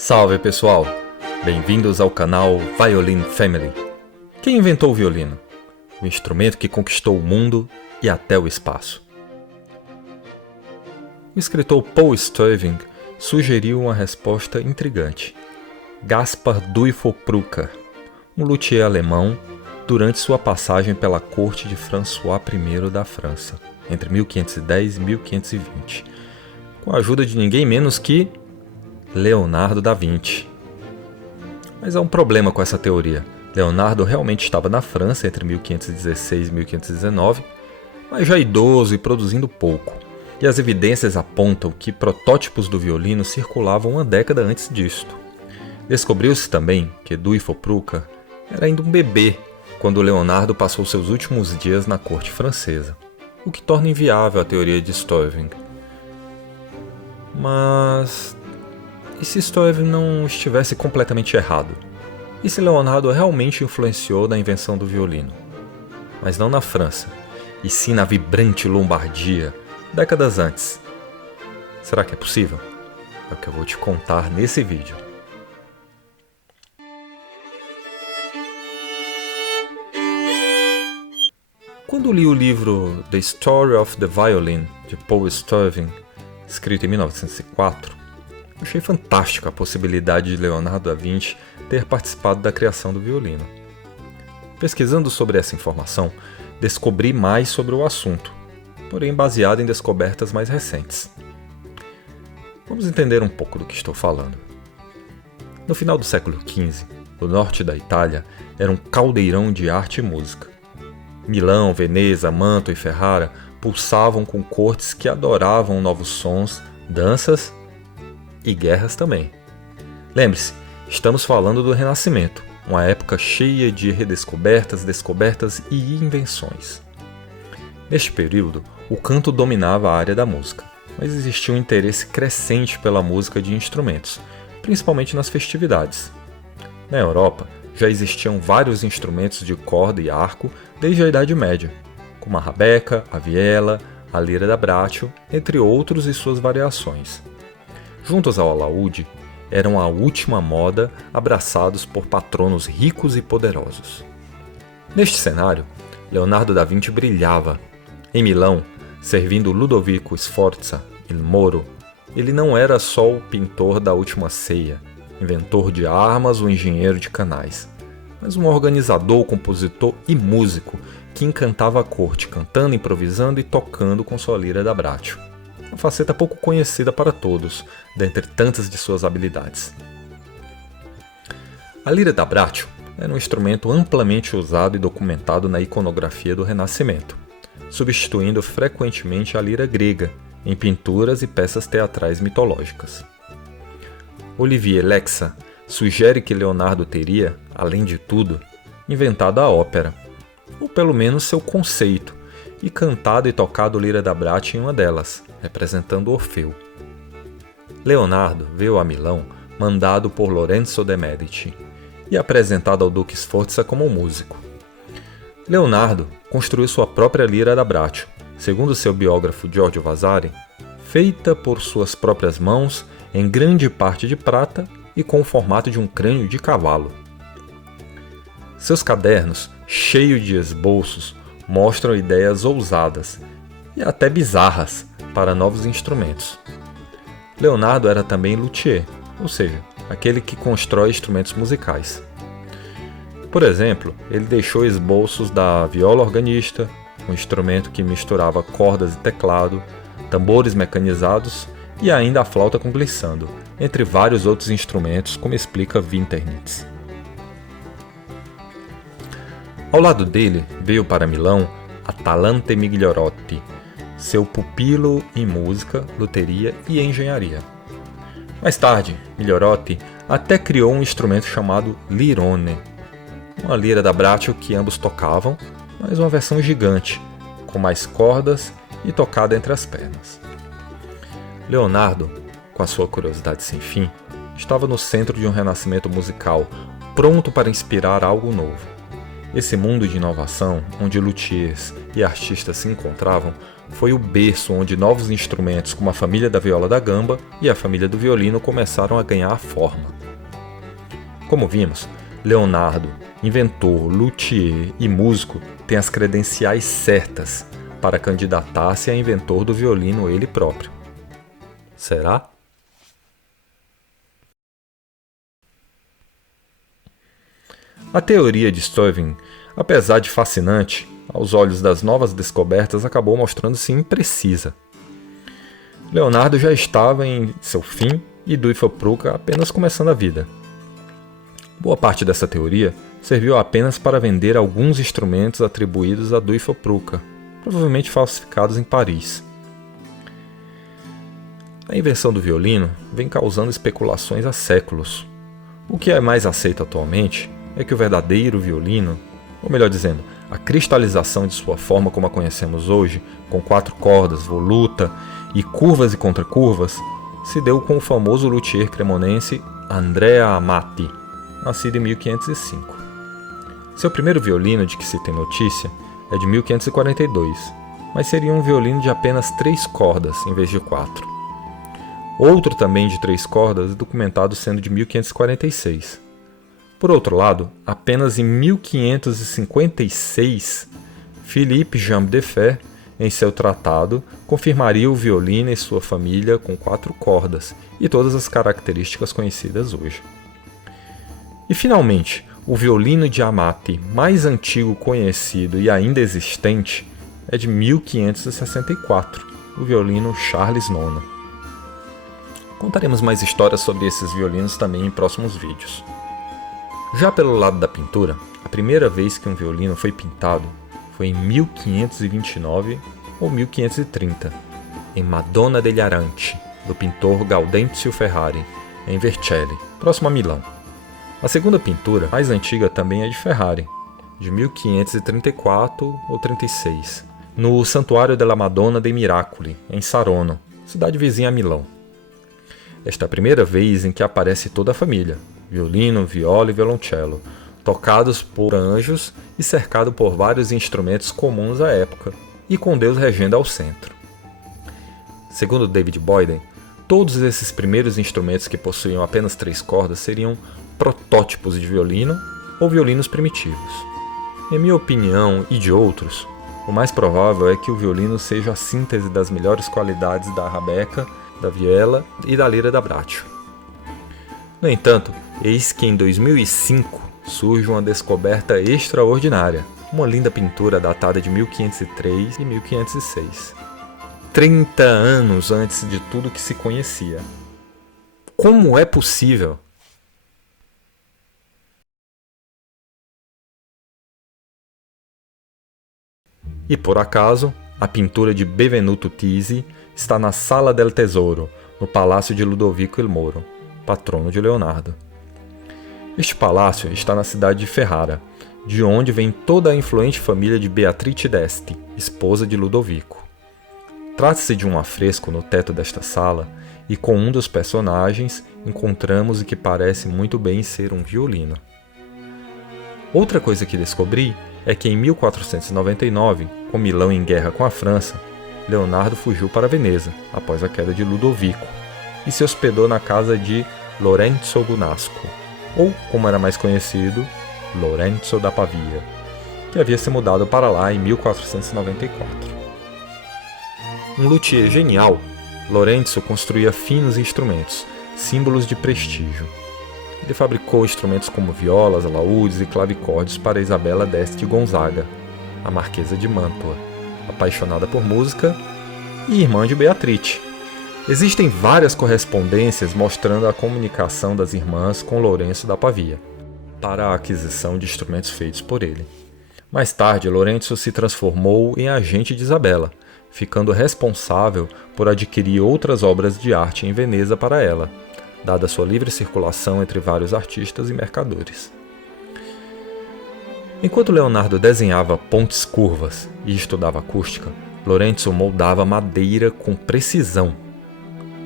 Salve pessoal, bem-vindos ao canal Violin Family. Quem inventou o violino? O instrumento que conquistou o mundo e até o espaço. O escritor Paul Sturving sugeriu uma resposta intrigante. Gaspar Duifo Prucker, um luthier alemão, durante sua passagem pela corte de François I da França, entre 1510 e 1520, com a ajuda de ninguém menos que Leonardo da Vinci. Mas há um problema com essa teoria. Leonardo realmente estava na França entre 1516 e 1519, mas já idoso e produzindo pouco. E as evidências apontam que protótipos do violino circulavam uma década antes disto. Descobriu-se também que Duifo Prucker era ainda um bebê quando Leonardo passou seus últimos dias na corte francesa, o que torna inviável a teoria de Sturving. Mas e se Sturving não estivesse completamente errado? E se Leonardo realmente influenciou na invenção do violino? Mas não na França, e sim na vibrante Lombardia, décadas antes. Será que é possível? É o que eu vou te contar nesse vídeo. Quando li o livro The Story of the Violin, de Paul Sturving, escrito em 1904, achei fantástica a possibilidade de Leonardo da Vinci ter participado da criação do violino. Pesquisando sobre essa informação, descobri mais sobre o assunto, porém baseado em descobertas mais recentes. Vamos entender um pouco do que estou falando. No final do século XV, o norte da Itália era um caldeirão de arte e música. Milão, Veneza, Manto e Ferrara pulsavam com cortes que adoravam novos sons, danças e guerras também. Lembre-se, estamos falando do Renascimento, uma época cheia de redescobertas, descobertas e invenções. Neste período, o canto dominava a área da música, mas existia um interesse crescente pela música de instrumentos, principalmente nas festividades. Na Europa, já existiam vários instrumentos de corda e arco desde a Idade Média, como a rabeca, a viela, a lira da braccio, entre outros e suas variações. Juntos ao alaúde, eram a última moda, abraçados por patronos ricos e poderosos. Neste cenário, Leonardo da Vinci brilhava. Em Milão, servindo Ludovico Sforza, il Moro, ele não era só o pintor da Última Ceia, inventor de armas ou engenheiro de canais, mas um organizador, compositor e músico que encantava a corte, cantando, improvisando e tocando com sua lira da braccio. Uma faceta pouco conhecida para todos, dentre tantas de suas habilidades. A lira da braccio era um instrumento amplamente usado e documentado na iconografia do Renascimento, substituindo frequentemente a lira grega em pinturas e peças teatrais mitológicas. Olivier Lexa sugere que Leonardo teria, além de tudo, inventado a ópera, ou pelo menos seu conceito, e cantado e tocado lira da braccio em uma delas, representando Orfeu. Leonardo veio a Milão mandado por Lorenzo de Medici e apresentado ao duque Sforza como músico. Leonardo construiu sua própria lira da braccio, segundo seu biógrafo Giorgio Vasari, feita por suas próprias mãos, em grande parte de prata e com o formato de um crânio de cavalo. Seus cadernos, cheios de esboços, mostram ideias ousadas e até bizarras para novos instrumentos. Leonardo era também luthier, ou seja, aquele que constrói instrumentos musicais. Por exemplo, ele deixou esboços da viola organista, um instrumento que misturava cordas e teclado, tambores mecanizados e ainda a flauta com glissando, entre vários outros instrumentos, como explica Winternitz. Ao lado dele veio para Milão Atalante Migliorotti, seu pupilo em música, luteria e engenharia. Mais tarde, Migliorotti até criou um instrumento chamado lirone, uma lira da braccio que ambos tocavam, mas uma versão gigante, com mais cordas e tocada entre as pernas. Leonardo, com a sua curiosidade sem fim, estava no centro de um renascimento musical, pronto para inspirar algo novo. Esse mundo de inovação, onde luthiers e artistas se encontravam, foi o berço onde novos instrumentos como a família da viola da gamba e a família do violino começaram a ganhar forma. Como vimos, Leonardo, inventor, luthier e músico, tem as credenciais certas para candidatar-se a inventor do violino ele próprio. Será? A teoria de Stuyven, apesar de fascinante, aos olhos das novas descobertas acabou mostrando-se imprecisa. Leonardo já estava em seu fim e Duifapruca apenas começando a vida. Boa parte dessa teoria serviu apenas para vender alguns instrumentos atribuídos a Duifapruca, provavelmente falsificados em Paris. A invenção do violino vem causando especulações há séculos. O que é mais aceito atualmente é que o verdadeiro violino, ou melhor dizendo, a cristalização de sua forma como a conhecemos hoje, com 4 cordas, voluta e curvas e contracurvas, se deu com o famoso luthier cremonense Andrea Amati, nascido em 1505. Seu primeiro violino de que se tem notícia é de 1542, mas seria um violino de apenas 3 cordas em vez de 4. Outro também de 3 cordas é documentado sendo de 1546. Por outro lado, apenas em 1556, Philippe Jean de Fer, em seu tratado, confirmaria o violino e sua família com 4 cordas e todas as características conhecidas hoje. E finalmente, o violino de Amati mais antigo conhecido e ainda existente é de 1564, o violino Charles IX. Contaremos mais histórias sobre esses violinos também em próximos vídeos. Já pelo lado da pintura, a primeira vez que um violino foi pintado foi em 1529 ou 1530, em Madonna degli Aranci, do pintor Gaudenzio Ferrari, em Vercelli, próximo a Milão. A segunda pintura, mais antiga, também é de Ferrari, de 1534 ou 36, no Santuário della Madonna dei Miracoli, em Saronno, cidade vizinha a Milão. Esta é a primeira vez em que aparece toda a família, violino, viola e violoncelo, tocados por anjos e cercado por vários instrumentos comuns à época, e com Deus regendo ao centro. Segundo David Boyden, todos esses primeiros instrumentos que possuíam apenas 3 cordas seriam protótipos de violino ou violinos primitivos. Em minha opinião e de outros, o mais provável é que o violino seja a síntese das melhores qualidades da rabeca, da viela e da lira da Braccio. No entanto, eis que em 2005 surge uma descoberta extraordinária, uma linda pintura datada de 1503 e 1506. 30 anos antes de tudo que se conhecia. Como é possível? E por acaso, a pintura de Benvenuto Tisi está na Sala del Tesoro, no Palácio de Ludovico il Moro, patrono de Leonardo. Este palácio está na cidade de Ferrara, de onde vem toda a influente família de Beatrice d'Este, esposa de Ludovico. Trata-se de um afresco no teto desta sala, e com um dos personagens encontramos o que parece muito bem ser um violino. Outra coisa que descobri é que em 1499, com Milão em guerra com a França, Leonardo fugiu para Veneza, após a queda de Ludovico, e se hospedou na casa de Lorenzo Gunasco, ou, como era mais conhecido, Lorenzo da Pavia, que havia se mudado para lá em 1494. Um luthier genial, Lorenzo construía finos instrumentos, símbolos de prestígio. Ele fabricou instrumentos como violas, alaúdes e clavicordes para Isabela d'Este Gonzaga, a Marquesa de Mantua, apaixonada por música e irmã de Beatrice. Existem várias correspondências mostrando a comunicação das irmãs com Lourenço da Pavia, para a aquisição de instrumentos feitos por ele. Mais tarde, Lourenço se transformou em agente de Isabela, ficando responsável por adquirir outras obras de arte em Veneza para ela, dada sua livre circulação entre vários artistas e mercadores. Enquanto Leonardo desenhava pontes curvas e estudava acústica, Lourenço moldava madeira com precisão.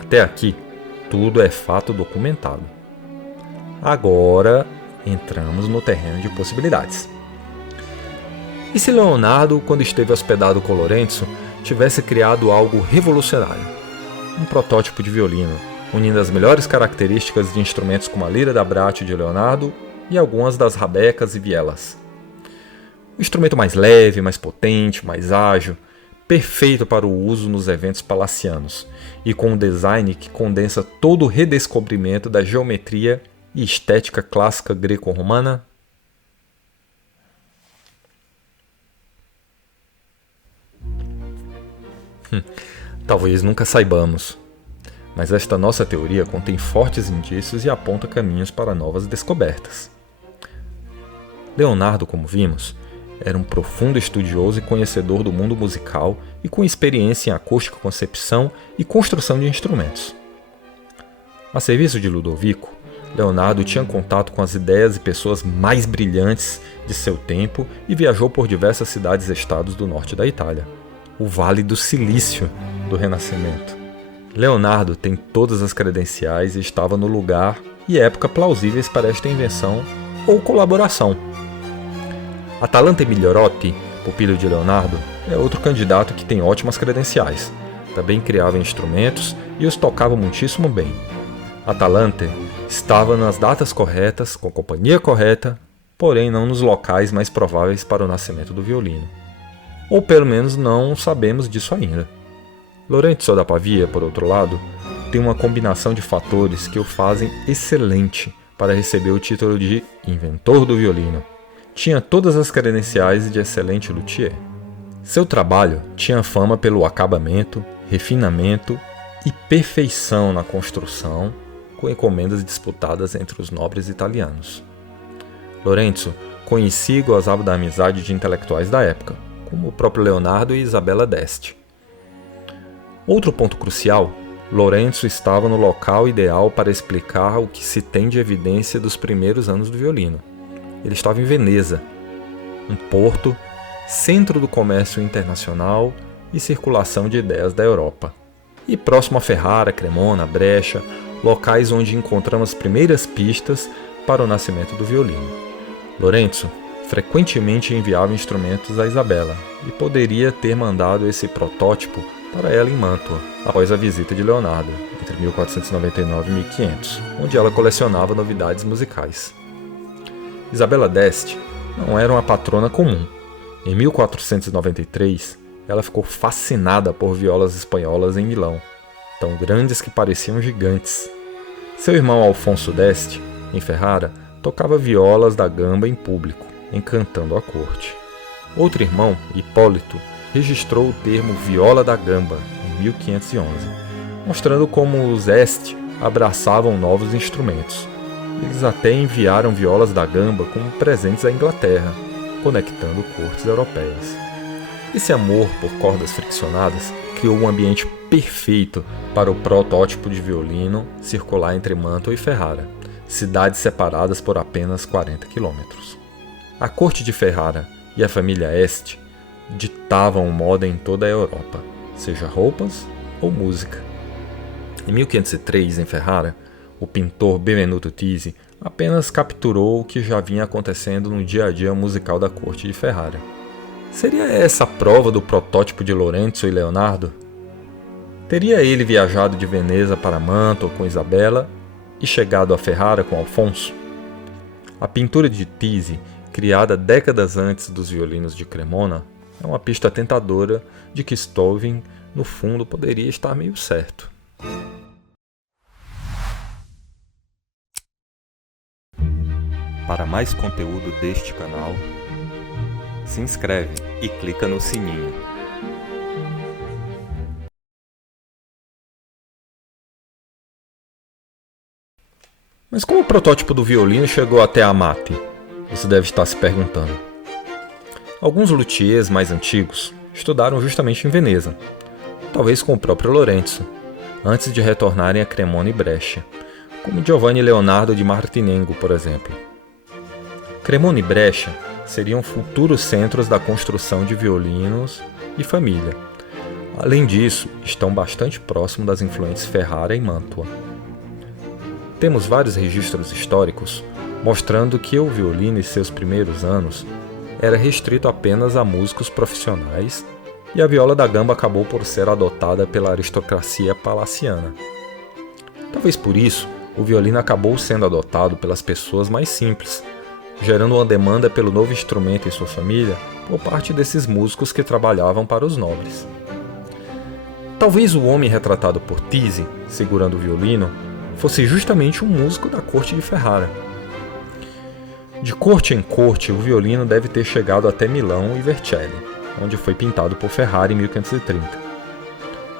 Até aqui, tudo é fato documentado. Agora, entramos no terreno de possibilidades. E se Leonardo, quando esteve hospedado com Lourenço, tivesse criado algo revolucionário, um protótipo de violino, unindo as melhores características de instrumentos como a lira da Bratti de Leonardo e algumas das rabecas e vielas. Um instrumento mais leve, mais potente, mais ágil, perfeito para o uso nos eventos palacianos, e com um design que condensa todo o redescobrimento da geometria e estética clássica greco-romana. Talvez nunca saibamos, mas esta nossa teoria contém fortes indícios e aponta caminhos para novas descobertas. Leonardo, como vimos, era um profundo estudioso e conhecedor do mundo musical e com experiência em acústica, concepção e construção de instrumentos. A serviço de Ludovico, Leonardo tinha contato com as ideias e pessoas mais brilhantes de seu tempo e viajou por diversas cidades e estados do norte da Itália, o Vale do Silício do Renascimento. Leonardo tem todas as credenciais e estava no lugar e época plausíveis para esta invenção ou colaboração. Atalante Migliorotti, pupilo de Leonardo, é outro candidato que tem ótimas credenciais. Também criava instrumentos e os tocava muitíssimo bem. Atalante estava nas datas corretas, com a companhia correta, porém não nos locais mais prováveis para o nascimento do violino. Ou pelo menos não sabemos disso ainda. Lorenzo da Pavia, por outro lado, tem uma combinação de fatores que o fazem excelente para receber o título de inventor do violino. Tinha todas as credenciais de excelente luthier. Seu trabalho tinha fama pelo acabamento, refinamento e perfeição na construção, com encomendas disputadas entre os nobres italianos. Lorenzo conhecia e gozava da amizade de intelectuais da época, como o próprio Leonardo e Isabella d'Este. Outro ponto crucial, Lorenzo estava no local ideal para explicar o que se tem de evidência dos primeiros anos do violino. Ele estava em Veneza, um porto, centro do comércio internacional e circulação de ideias da Europa. E próximo a Ferrara, Cremona, Brescia, locais onde encontramos as primeiras pistas para o nascimento do violino. Lorenzo frequentemente enviava instrumentos a Isabella e poderia ter mandado esse protótipo para ela em Mantua, após a visita de Leonardo, entre 1499 e 1500, onde ela colecionava novidades musicais. Isabella d'Este não era uma patrona comum. Em 1493, ela ficou fascinada por violas espanholas em Milão, tão grandes que pareciam gigantes. Seu irmão Alfonso d'Este, em Ferrara, tocava violas da gamba em público, encantando a corte. Outro irmão, Hipólito, registrou o termo viola da gamba em 1511, mostrando como os Este abraçavam novos instrumentos. Eles até enviaram violas da gamba como presentes à Inglaterra, conectando cortes europeias. Esse amor por cordas friccionadas criou um ambiente perfeito para o protótipo de violino circular entre Mantua e Ferrara, cidades separadas por apenas 40 quilômetros. A corte de Ferrara e a família Este ditavam moda em toda a Europa, seja roupas ou música. Em 1503, em Ferrara, o pintor Benvenuto Tisi apenas capturou o que já vinha acontecendo no dia a dia musical da corte de Ferrara. Seria essa a prova do protótipo de Lorenzo e Leonardo? Teria ele viajado de Veneza para Mantua com Isabella e chegado a Ferrara com Alfonso? A pintura de Tisi, criada décadas antes dos violinos de Cremona, é uma pista tentadora de que Stovin, no fundo, poderia estar meio certo. Para mais conteúdo deste canal, se inscreve e clica no sininho. Mas como o protótipo do violino chegou até a Amati? Você deve estar se perguntando. Alguns luthiers mais antigos estudaram justamente em Veneza, talvez com o próprio Lorenzo, antes de retornarem a Cremona e Brescia, como Giovanni Leonardo de Martinengo, por exemplo. Cremona e Brescia seriam futuros centros da construção de violinos e família. Além disso, estão bastante próximos das influentes Ferrara e Mantua. Temos vários registros históricos mostrando que o violino em seus primeiros anos era restrito apenas a músicos profissionais e a viola da gamba acabou por ser adotada pela aristocracia palaciana. Talvez por isso, o violino acabou sendo adotado pelas pessoas mais simples, gerando uma demanda pelo novo instrumento em sua família por parte desses músicos que trabalhavam para os nobres. Talvez o homem retratado por Tisi, segurando o violino, fosse justamente um músico da corte de Ferrara. De corte em corte, o violino deve ter chegado até Milão e Vercelli, onde foi pintado por Ferrara em 1530.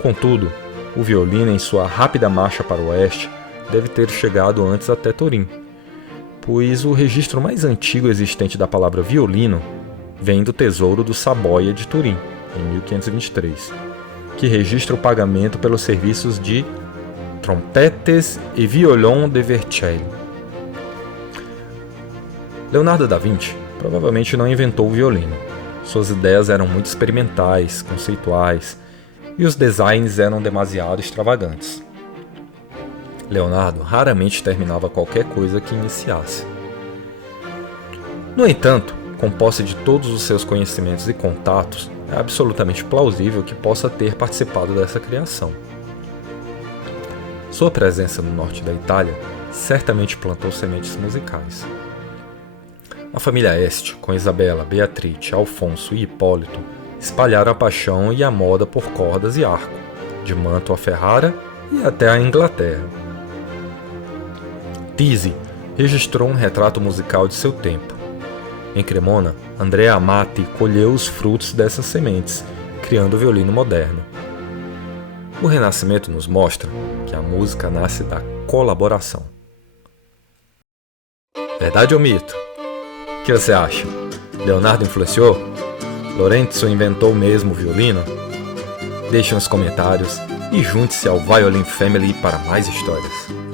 Contudo, o violino, em sua rápida marcha para o oeste, deve ter chegado antes até Turim, pois o registro mais antigo existente da palavra violino vem do Tesouro do Saboia de Turim, em 1523, que registra o pagamento pelos serviços de trompetes e violon de Vercelli. Leonardo da Vinci provavelmente não inventou o violino. Suas ideias eram muito experimentais, conceituais, e os designs eram demasiado extravagantes. Leonardo raramente terminava qualquer coisa que iniciasse. No entanto, com posse de todos os seus conhecimentos e contatos, é absolutamente plausível que possa ter participado dessa criação. Sua presença no norte da Itália certamente plantou sementes musicais. A família Este, com Isabela, Beatrice, Alfonso e Hipólito, espalharam a paixão e a moda por cordas e arco, de Manto a Ferrara e até a Inglaterra. Tisi registrou um retrato musical de seu tempo. Em Cremona, Andrea Amati colheu os frutos dessas sementes, criando o violino moderno. O Renascimento nos mostra que a música nasce da colaboração. Verdade ou mito? O que você acha? Leonardo influenciou? Lorenzo inventou mesmo o violino? Deixe nos comentários e junte-se ao Violin Family para mais histórias.